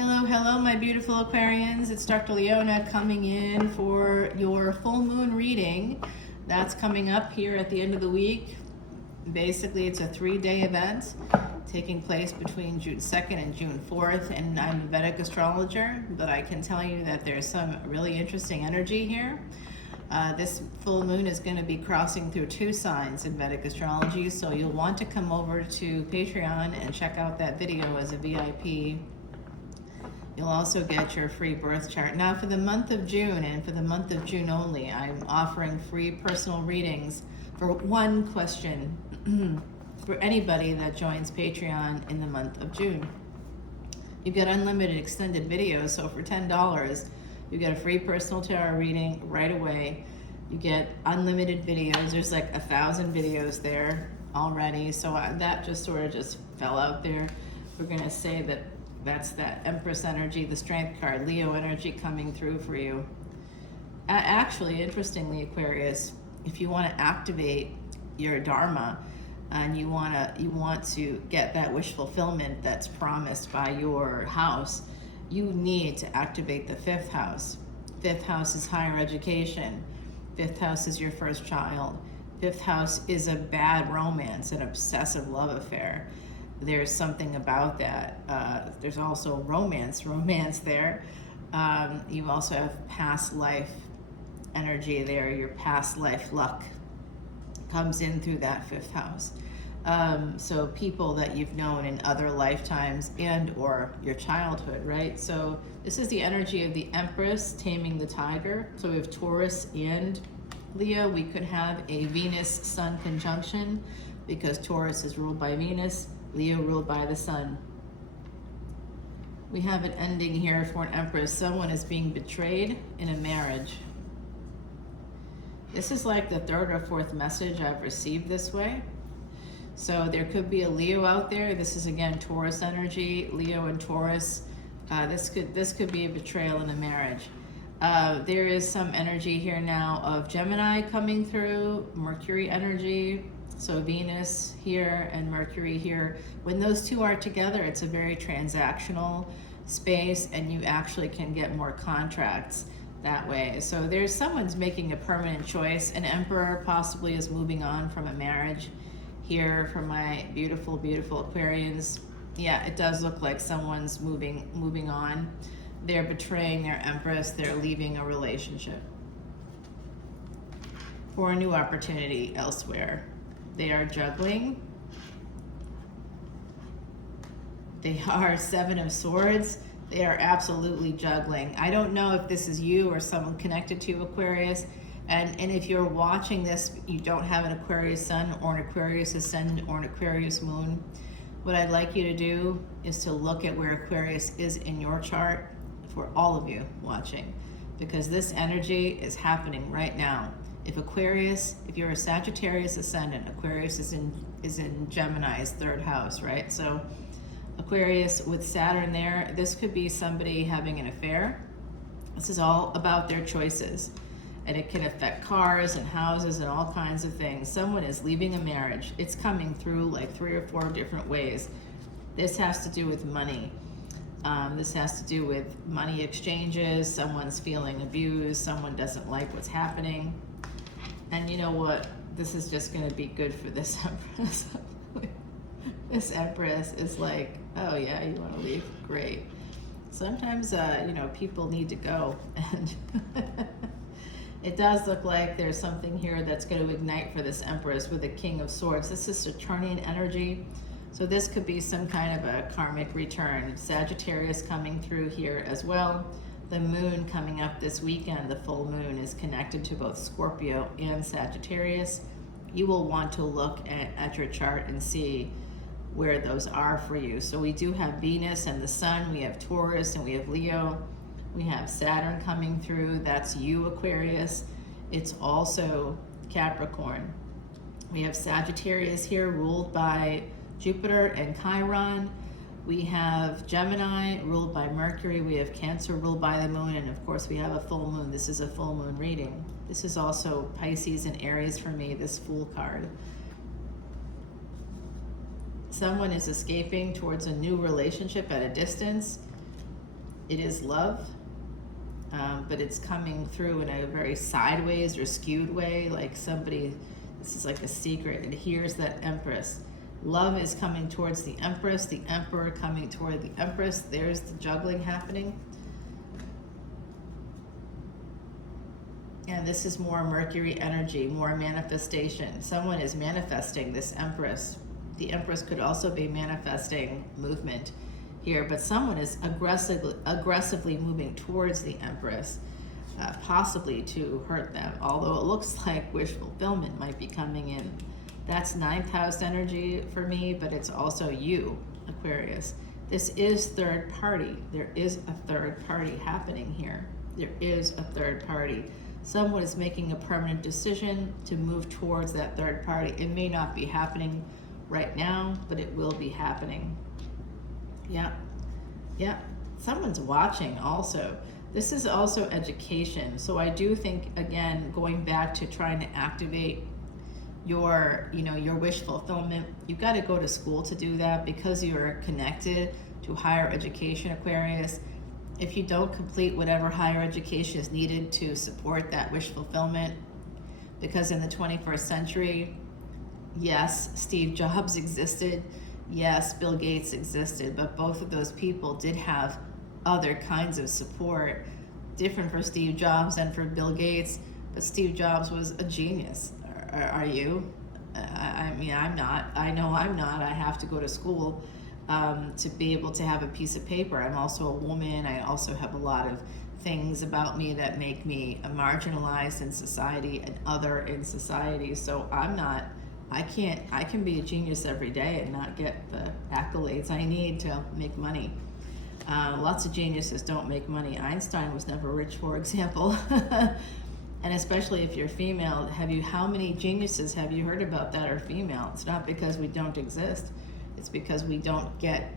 Hello, hello, my beautiful Aquarians. It's Dr. Leona coming in for your full moon reading. That's coming up here at the end of the week. Basically, it's a 3-day event taking place between June 2nd and June 4th. And I'm a Vedic astrologer, but I can tell you that there's some really interesting energy here. This full moon is going to be crossing through 2 signs in Vedic astrology, so you'll want to come over to Patreon and check out that video as a VIP. You'll also get your free birth chart. Now for the month of June, and for the month of June only, I'm offering free personal readings for one question for anybody that joins Patreon in the month of June. You get unlimited extended videos, so for $10, you get a free personal tarot reading right away. You get unlimited videos. There's like 1,000 videos there already, so that just sort of just fell out there. We're gonna say that that's that Empress energy, the Strength card, Leo energy coming through for you. Actually, interestingly, Aquarius, if you want to activate your Dharma and you want to get that wish fulfillment that's promised by your house, you need to activate the 5th house. 5th house is higher education. 5th house is your first child. 5th house is a bad romance, an obsessive love affair. There's something about that. There's also romance there. You also have past life energy there. Your past life luck comes in through that 5th house. So people that you've known in other lifetimes and or your childhood, right? So this is the energy of the Empress taming the tiger. So we have Taurus and Leo. We could have a Venus-Sun conjunction because Taurus is ruled by Venus, Leo ruled by the Sun. We have an ending here for an Empress. Someone is being betrayed in a marriage. This is like the 3rd or 4th message I've received this way. So there could be a Leo out there. This is again Taurus energy, Leo and Taurus. This could be a betrayal in a marriage. There is some energy here now of Gemini coming through, Mercury energy. So Venus here and Mercury here. When those two are together, it's a very transactional space and you actually can get more contracts that way. So there's someone's making a permanent choice. An Emperor possibly is moving on from a marriage here for my beautiful, beautiful Aquarians. Yeah, it does look like someone's moving on. They're betraying their Empress. They're leaving a relationship for a new opportunity elsewhere. They are juggling. They are 7 of Swords. They are absolutely juggling. I don't know if this is you or someone connected to Aquarius. And if you're watching this, you don't have an Aquarius Sun or an Aquarius Ascendant or an Aquarius Moon. What I'd like you to do is to look at where Aquarius is in your chart for all of you watching, because this energy is happening right now. If you're a Sagittarius Ascendant, Aquarius is in Gemini's 3rd house, right? So Aquarius with Saturn there, this could be somebody having an affair. This is all about their choices. And it can affect cars and houses and all kinds of things. Someone is leaving a marriage. It's coming through like 3 or 4 different ways. This has to do with money. This has to do with money exchanges. Someone's feeling abused. Someone doesn't like what's happening. And you know what? This is just going to be good for this Empress. This Empress is like, oh yeah, you want to leave? Great. Sometimes, people need to go. And it does look like there's something here that's going to ignite for this Empress with the King of Swords. This is Saturnian energy. So this could be some kind of a karmic return. Sagittarius coming through here as well. The moon coming up this weekend, the full moon, is connected to both Scorpio and Sagittarius. You will want to look at your chart and see where those are for you. So we do have Venus and the Sun. We have Taurus and we have Leo. We have Saturn coming through. That's you, Aquarius. It's also Capricorn. We have Sagittarius here ruled by Jupiter and Chiron. We have Gemini ruled by Mercury. We have Cancer ruled by the moon. And of course we have a full moon. This is a full moon reading. This is also Pisces and Aries for me, this Fool card. Someone is escaping towards a new relationship at a distance. It is love, but it's coming through in a very sideways or skewed way, like somebody, this is like a secret, and here's that Empress. Love is coming towards the Empress, the Emperor coming toward the Empress. There's the juggling happening. And this is more Mercury energy, more manifestation. Someone is manifesting this Empress. The Empress could also be manifesting movement here, but someone is aggressively moving towards the Empress, possibly to hurt them, although it looks like wish fulfillment might be coming in. That's 9th house energy for me, but it's also you, Aquarius. This is third party. There is a third party happening here. There is a third party. Someone is making a permanent decision to move towards that third party. It may not be happening right now, but it will be happening. Yeah, yeah. Someone's watching also. This is also education. So I do think, again, going back to trying to activate your, your wish fulfillment, you've got to go to school to do that because you're connected to higher education, Aquarius. If you don't complete whatever higher education is needed to support that wish fulfillment, because in the 21st century, yes, Steve Jobs existed, yes, Bill Gates existed, but both of those people did have other kinds of support, different for Steve Jobs and for Bill Gates, but Steve Jobs was a genius. Are you? I mean, I'm not. I know I'm not. I have to go to school to be able to have a piece of paper. I'm also a woman. I also have a lot of things about me that make me marginalized in society and other in society. So I'm not, I can be a genius every day and not get the accolades I need to make money. Lots of geniuses don't make money. Einstein was never rich, for example. And especially if you're female, how many geniuses have you heard about that are female? It's not because we don't exist. It's because we don't get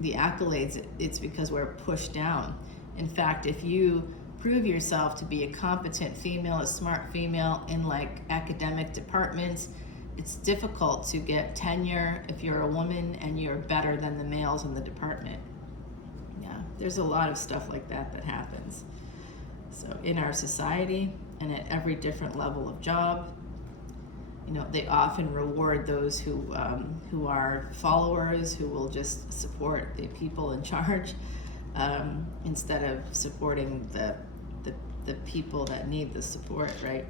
the accolades. It's because we're pushed down. In fact, if you prove yourself to be a competent female, a smart female in like academic departments, it's difficult to get tenure if you're a woman and you're better than the males in the department. Yeah, there's a lot of stuff like that that happens. So in our society and at every different level of job, they often reward those who are followers, who will just support the people in charge, instead of supporting the people that need the support, right?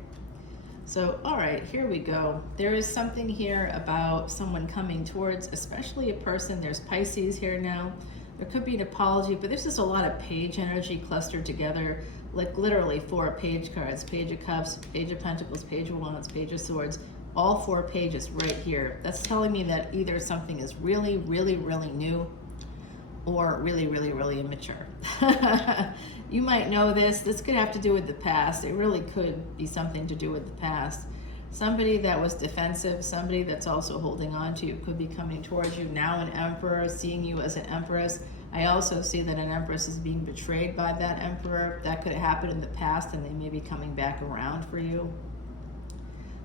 So, all right, here we go. There is something here about someone coming towards, especially a person. There's Pisces here now. There could be an apology, but there's just a lot of page energy clustered together, like literally 4 page cards: Page of Cups, Page of Pentacles, Page of Wands, Page of Swords, all 4 pages right here. That's telling me that either something is really, really, really new or really, really, really immature. You might know this. This could have to do with the past. It really could be something to do with the past. Somebody that was defensive, somebody that's also holding on to you could be coming towards you. Now an emperor, seeing you as an empress. I also see that an empress is being betrayed by that emperor. That could have happened in the past and they may be coming back around for you.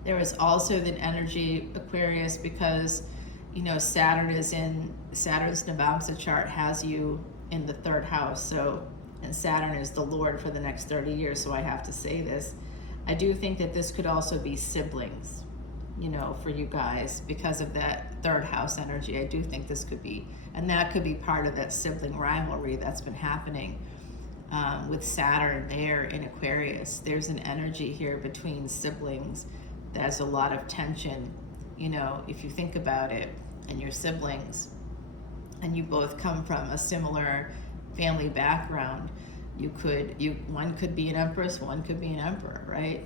There is also the energy, Aquarius, because Saturn's Navamsa chart has you in the 3rd house, and Saturn is the Lord for the next 30 years, so I have to say this. I do think that this could also be siblings, for you guys, because of that 3rd house energy. I do think this could be, and that could be part of that sibling rivalry that's been happening with Saturn there in Aquarius. There's an energy here between siblings. There's a lot of tension, if you think about it, and your siblings, and you both come from a similar family background. One could be an empress, one could be an emperor, right?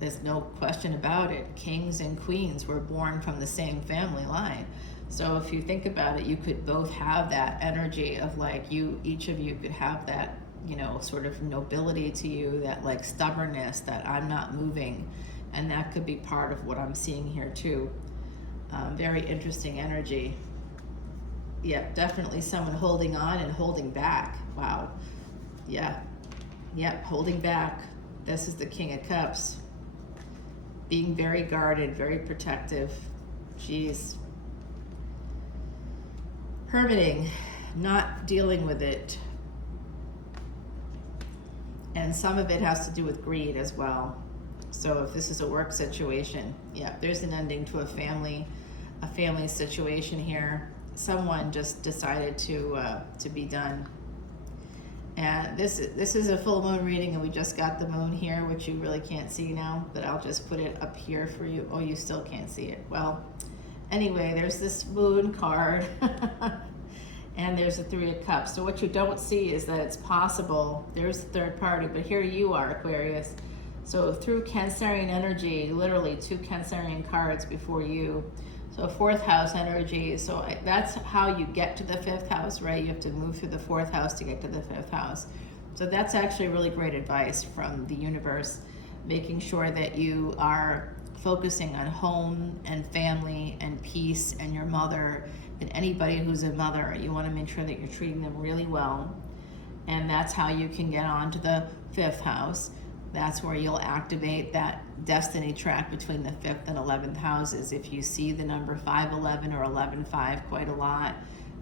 There's no question about it. Kings and queens were born from the same family line. So if you think about it, you could both have that energy of like each of you could have that, sort of nobility to you, that like stubbornness, that I'm not moving. And that could be part of what I'm seeing here too. Very interesting energy. Yeah, definitely someone holding on and holding back. Wow. Yeah. Yep, holding back. This is the King of Cups. Being very guarded, very protective. Jeez. Hermiting, not dealing with it. And some of it has to do with greed as well. So if this is a work situation, yeah, there's an ending to a family situation here. Someone just decided to be done. And this is a full moon reading, and we just got the moon here, which you really can't see now, but I'll just put it up here for you. Oh, you still can't see it. Well, anyway, there's this moon card, and there's a 3 of Cups. So what you don't see is that it's possible. There's the third party, but here you are, Aquarius. So through Cancerian energy, literally 2 Cancerian cards before you. So 4th house energy, so that's how you get to the 5th house, right? You have to move through the 4th house to get to the 5th house. So that's actually really great advice from the universe, making sure that you are focusing on home and family and peace and your mother and anybody who's a mother. You want to make sure that you're treating them really well. And that's how you can get on to the 5th house. That's where you'll activate that destiny track between the 5th and 11th houses. If you see the number 511 or 115 quite a lot,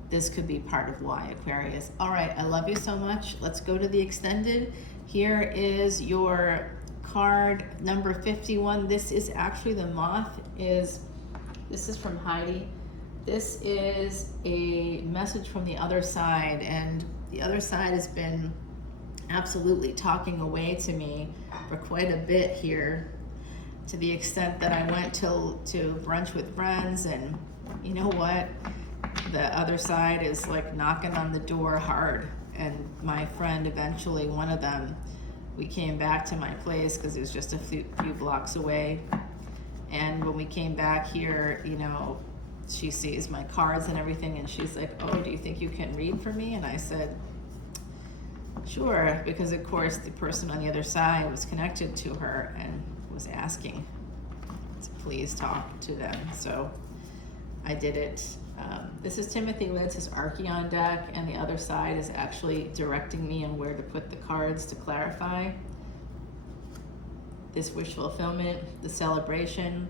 this could be part of why, Aquarius. All right, I love you so much. Let's go to the extended. Here is your card number 51. This is actually the moth. This is from Heidi. This is a message from the other side, and the other side has been absolutely talking away to me for quite a bit here, to the extent that I went to brunch with friends, and you know what, the other side is like knocking on the door hard. And my friend, eventually one of them, we came back to my place because it was just a few blocks away, and when we came back here, you know, she sees my cards and everything, and she's like, oh, do you think you can read for me? And I said, sure, because of course the person on the other side was connected to her and was asking to please talk to them. So I did it. This is Timothy Litz's Archeon deck, and the other side is actually directing me on where to put the cards to clarify this wish fulfillment, the celebration,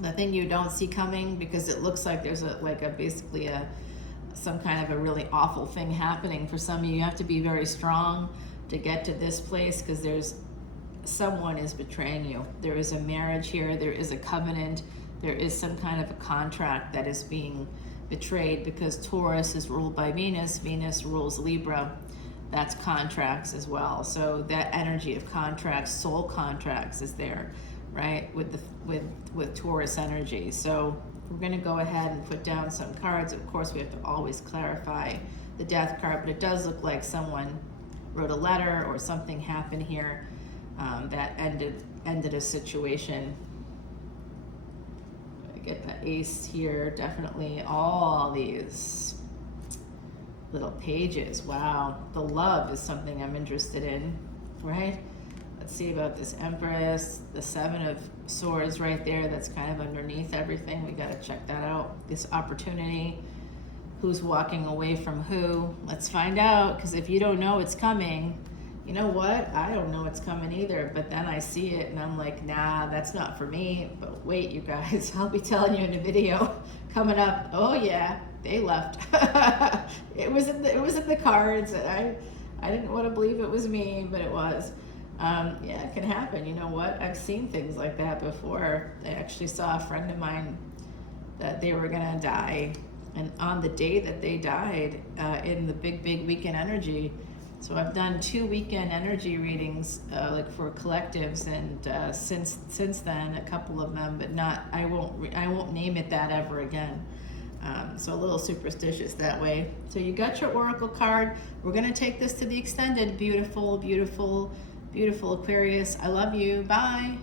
the thing you don't see coming, because it looks like there's basically some kind of a really awful thing happening for some of you. You have to be very strong to get to this place, because someone is betraying you. There is a marriage here, there is a covenant, there is some kind of a contract that is being betrayed, because Taurus is ruled by Venus, Venus rules Libra. That's contracts as well. So that energy of contracts, soul contracts is there, right, with Taurus energy. So we're going to go ahead and put down some cards. Of course, we have to always clarify the death card, but it does look like someone wrote a letter or something happened here that ended a situation. I get the ace here, definitely all these little pages. Wow, the love is something I'm interested in, right? Let's see about this Empress, the 7 of Swords right there, that's kind of underneath everything. We got to check that out. This opportunity, who's walking away from who? Let's find out, because if you don't know it's coming, you know what? I don't know it's coming either, but then I see it and I'm like, nah, that's not for me. But wait, you guys, I'll be telling you in a video coming up. Oh yeah, they left. It was in the cards, and I didn't want to believe it was me, but it was. Yeah, it can happen. You know what? I've seen things like that before. I actually saw a friend of mine that they were gonna die, and on the day that they died, in the big weekend energy. So I've done 2 weekend energy readings, like for collectives, and since then a couple of them, but not. I won't name it that ever again. So a little superstitious that way. So you got your oracle card. We're gonna take this to the extended. Beautiful, beautiful, beautiful Aquarius. I love you. Bye.